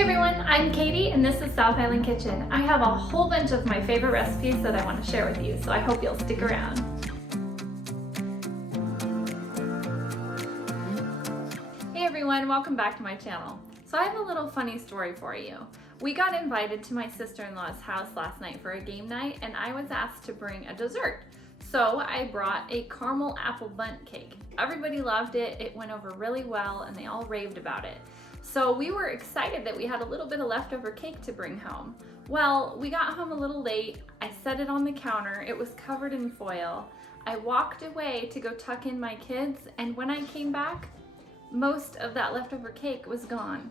Hey everyone, I'm Katie and this is South Island Kitchen. I have a whole bunch of my favorite recipes that I want to share with you, so I hope you'll stick around. Hey everyone, welcome back to my channel. So I have a little funny story for you. We got invited to my sister-in-law's house last night for a game night and I was asked to bring a dessert. So I brought a caramel apple bundt cake. Everybody loved it, it went over really well and they all raved about it. So we were excited that we had a little bit of leftover cake to bring home. Well, we got home a little late, I set it on the counter, it was covered in foil. I walked away to go tuck in my kids and when I came back, most of that leftover cake was gone.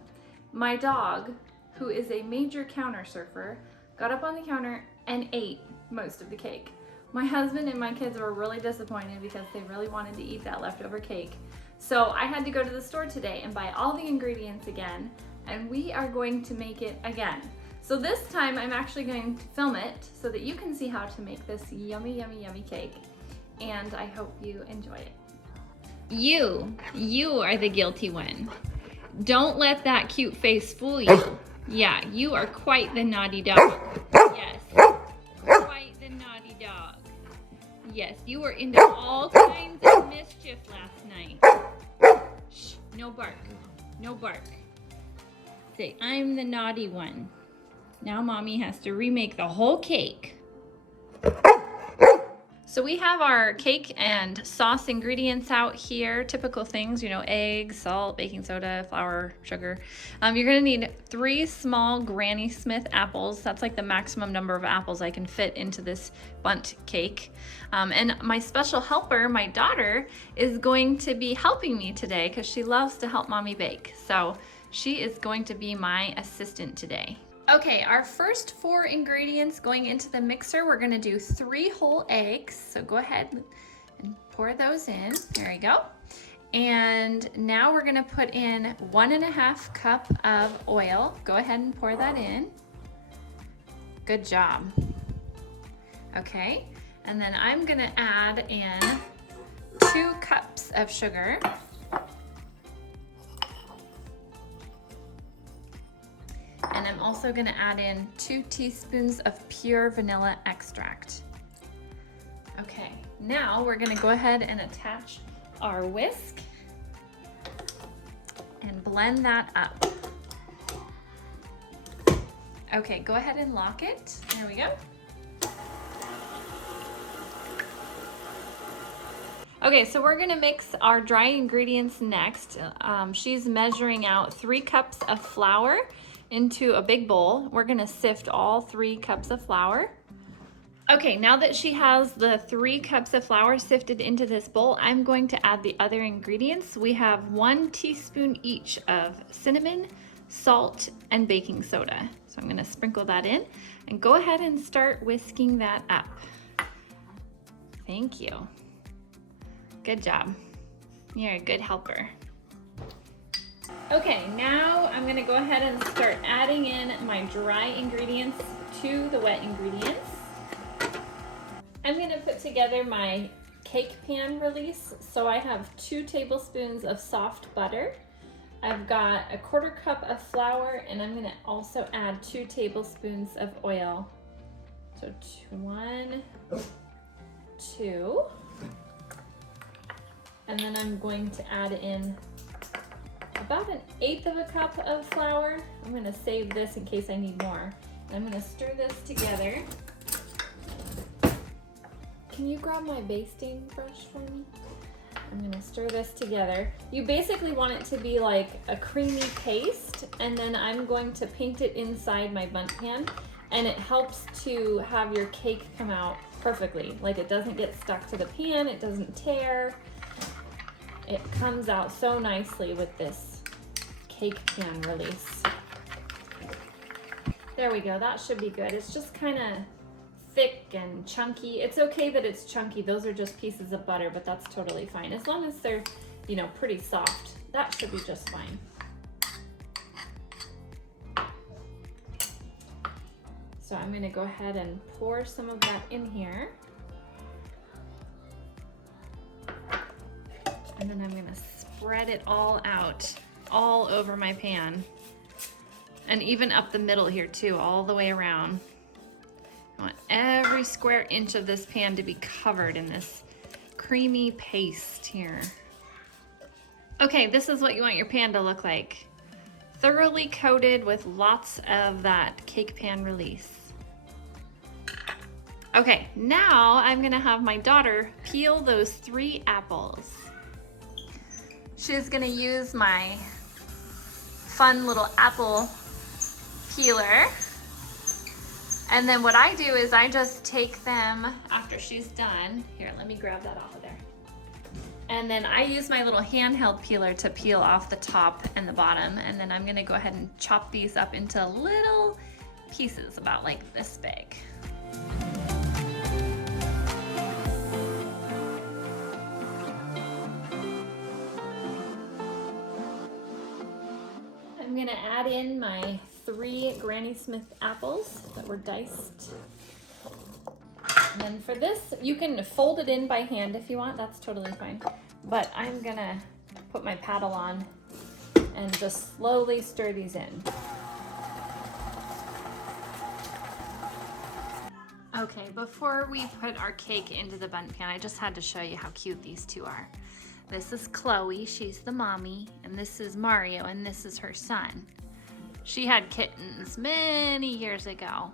My dog, who is a major counter surfer, got up on the counter and ate most of the cake. My husband and my kids were really disappointed because they really wanted to eat that leftover cake. So I had to go to the store today and buy all the ingredients again, and we are going to make it again. So this time I'm actually going to film it so that you can see how to make this yummy, yummy, yummy cake. And I hope you enjoy it. You are the guilty one. Don't let that cute face fool you. Yeah, you are quite the naughty dog. Yes, quite the naughty dog. Yes, you were into all kinds of mischief last night. Shh, no bark, no bark. Say, I'm the naughty one. Now mommy has to remake the whole cake. So we have our cake and sauce ingredients out here, typical things, you know, eggs, salt, baking soda, flour, sugar. You're gonna need 3 small Granny Smith apples. That's like the maximum number of apples I can fit into this bundt cake. And my special helper, my daughter, is going to be helping me today because she loves to help mommy bake. So she is going to be my assistant today. Okay, our first 4 ingredients going into the mixer, we're gonna do 3 whole eggs. So go ahead and pour those in. There you go. And now we're gonna put in 1½ cup of oil. Go ahead and pour that in. Good job. Okay, and then I'm gonna add in 2 cups of sugar. And I'm also gonna add in 2 teaspoons of pure vanilla extract. Okay, now we're gonna go ahead and attach our whisk and blend that up. Okay, go ahead and lock it. There we go. Okay, so we're gonna mix our dry ingredients next. She's measuring out 3 cups of flour into a big bowl. We're gonna sift all 3 cups of flour. Okay, now that she has the 3 cups of flour sifted into this bowl, I'm going to add the other ingredients. We have 1 teaspoon each of cinnamon, salt, and baking soda. So I'm gonna sprinkle that in and go ahead and start whisking that up. Thank you. Good job. You're a good helper. Okay, now I'm gonna go ahead and start adding in my dry ingredients to the wet ingredients. I'm gonna put together my cake pan release. So I have 2 tablespoons of soft butter. I've got a 1/4 cup of flour and I'm gonna also add 2 tablespoons of oil. So 1, 2. And then I'm going to add in about 1/8 of a cup of flour. I'm gonna save this in case I need more. And I'm gonna stir this together. Can you grab my basting brush for me? I'm gonna stir this together. You basically want it to be like a creamy paste, and then I'm going to paint it inside my bundt pan, and it helps to have your cake come out perfectly. Like it doesn't get stuck to the pan, it doesn't tear. It comes out so nicely with this cake pan release. There we go, that should be good. It's just kind of thick and chunky. It's okay that it's chunky. Those are just pieces of butter, but that's totally fine. As long as they're, you know, pretty soft, that should be just fine. So I'm gonna go ahead and pour some of that in here. And then I'm gonna spread it all out, all over my pan. And even up the middle here too, all the way around. I want every square inch of this pan to be covered in this creamy paste here. Okay, this is what you want your pan to look like. Thoroughly coated with lots of that cake pan release. Okay, now I'm gonna have my daughter peel those 3 apples. She's gonna use my fun little apple peeler. And then what I do is I just take them after she's done. Here, let me grab that off of there. And then I use my little handheld peeler to peel off the top and the bottom. And then I'm gonna go ahead and chop these up into little pieces about like this big. I'm gonna add in my 3 Granny Smith apples that were diced. And then for this, you can fold it in by hand if you want, that's totally fine. But I'm gonna put my paddle on and just slowly stir these in. Okay, before we put our cake into the Bundt pan, I just had to show you how cute these 2 are. This is Chloe, she's the mommy, and this is Mario, and this is her son. She had kittens many years ago,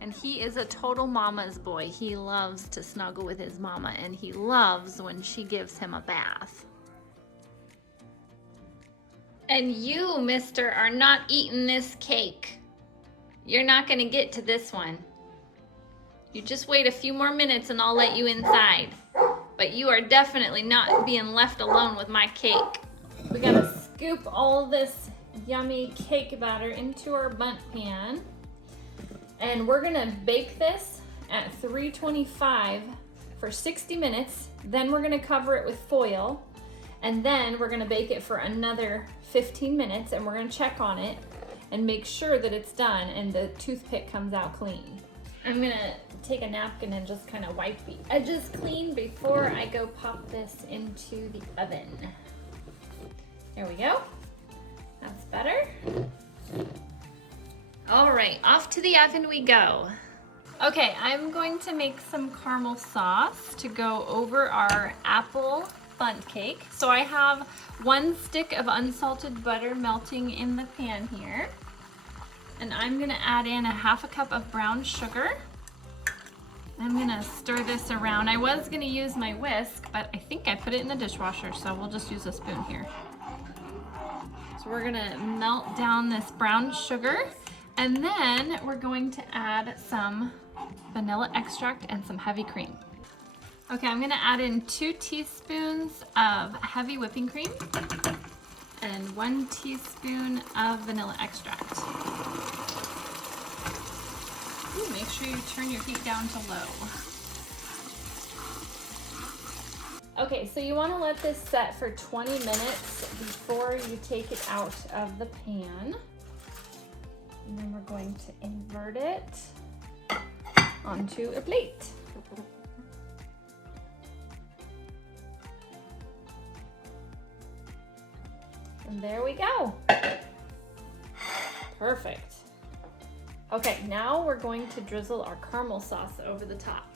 and he is a total mama's boy. He loves to snuggle with his mama, and he loves when she gives him a bath. And you, mister, are not eating this cake. You're not gonna get to this one. You just wait a few more minutes and I'll let you inside. But you are definitely not being left alone with my cake. We gotta scoop all this yummy cake batter into our Bundt pan. And we're gonna bake this at 325 for 60 minutes. Then we're gonna cover it with foil. And then we're gonna bake it for another 15 minutes and we're gonna check on it and make sure that it's done and the toothpick comes out clean. I'm gonna take a napkin and just kind of wipe the edges clean before I go pop this into the oven. There we go. That's better. All right, off to the oven we go. Okay, I'm going to make some caramel sauce to go over our apple Bundt cake. So I have 1 stick of unsalted butter melting in the pan here. And I'm gonna add in a 1/2 cup of brown sugar. I'm gonna stir this around. I was gonna use my whisk, but I think I put it in the dishwasher, so we'll just use a spoon here. So we're gonna melt down this brown sugar, and then we're going to add some vanilla extract and some heavy cream. Okay, I'm gonna add in 2 teaspoons of heavy whipping cream and 1 teaspoon of vanilla extract. Ooh, make sure you turn your heat down to low. Okay, so you want to let this set for 20 minutes before you take it out of the pan. And then we're going to invert it onto a plate. And there we go. Perfect. Okay, now we're going to drizzle our caramel sauce over the top.